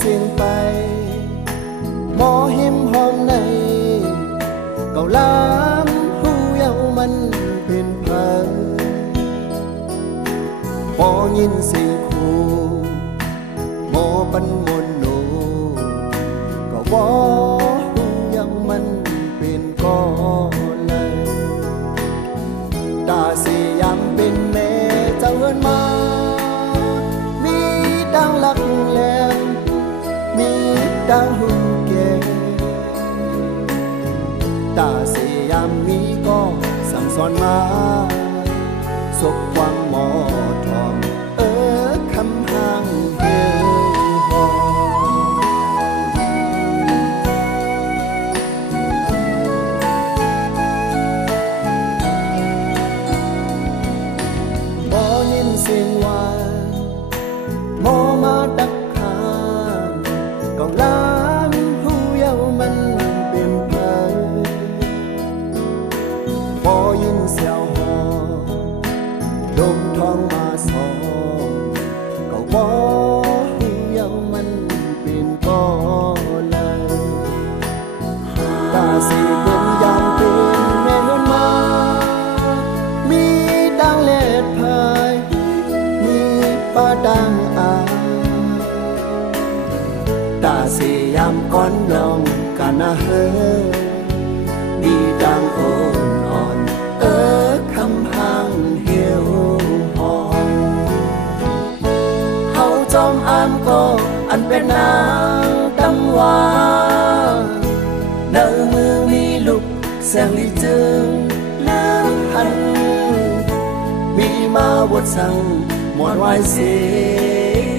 สียงไป หมอหิมหองในเก่าล้ามหูเยามันเป็นเพลิงพอยินสียงคูหมอปันมนโนก็วอหูยังมันเป็นก้อนเลยตาสียามเป็นแม่เจ้าเอินมา ดังหุ่นแก่ตาเสียามมีก็สั่งสอนมาสบ مولانا هو يوما بمباي بوين سياو دوم تون ما سو ามก้อนลองกันนะเฮอดีดังโอนอ่อน เออคำห่างเหี่ยวหอนเฮาจอมอามก็อันเป็นนางดำวาเนอมือมีลุกแสงลีจึงเลือหัน มีมาบทสั่งมวดไว้เสีบ่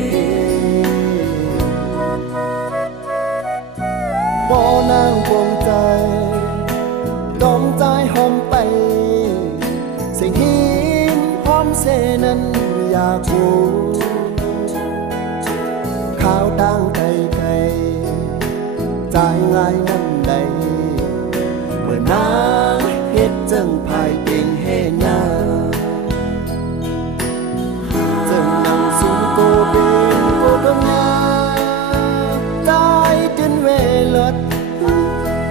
đang cay cay trái ngay năm đây mưa nắng hết dâng phải tình hệ na dâng nắng xuống cô bên cô đông na tay trên về lót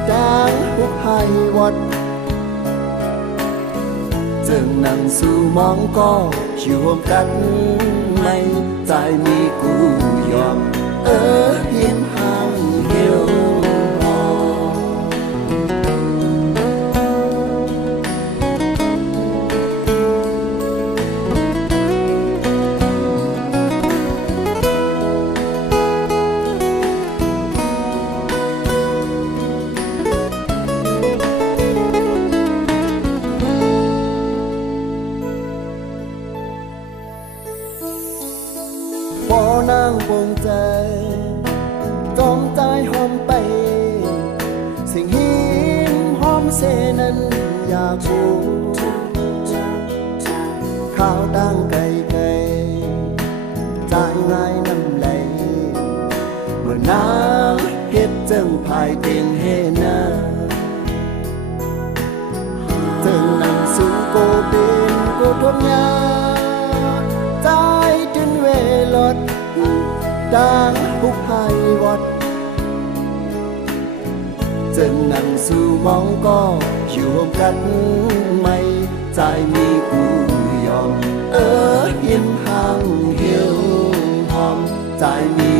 đang hút hai quạt. Dâng nắng xuống mong có, chiều hôm cắt mây trái mi cũ giọt ở hiếm hàng yêu mò Hãy subscribe cho kênh Ghiền Mì Gõ Để không bỏ lỡ những video hấp dẫn นอยากรู้ข้าวดังไก่ไก่จ่ายง่ายน้ำไหลเมื่อนางเฮ็ดจังภายเตียงเฮนาจึงนั่งสู่โกเป็นโกทวงยาใจจนเวลดดังผู้ภายวัดจึงนั่งสู่มอ dần nặng dù mong có dù hôm cắt mây dài mi cù yom ở yên hàng hiếu hòm dài mi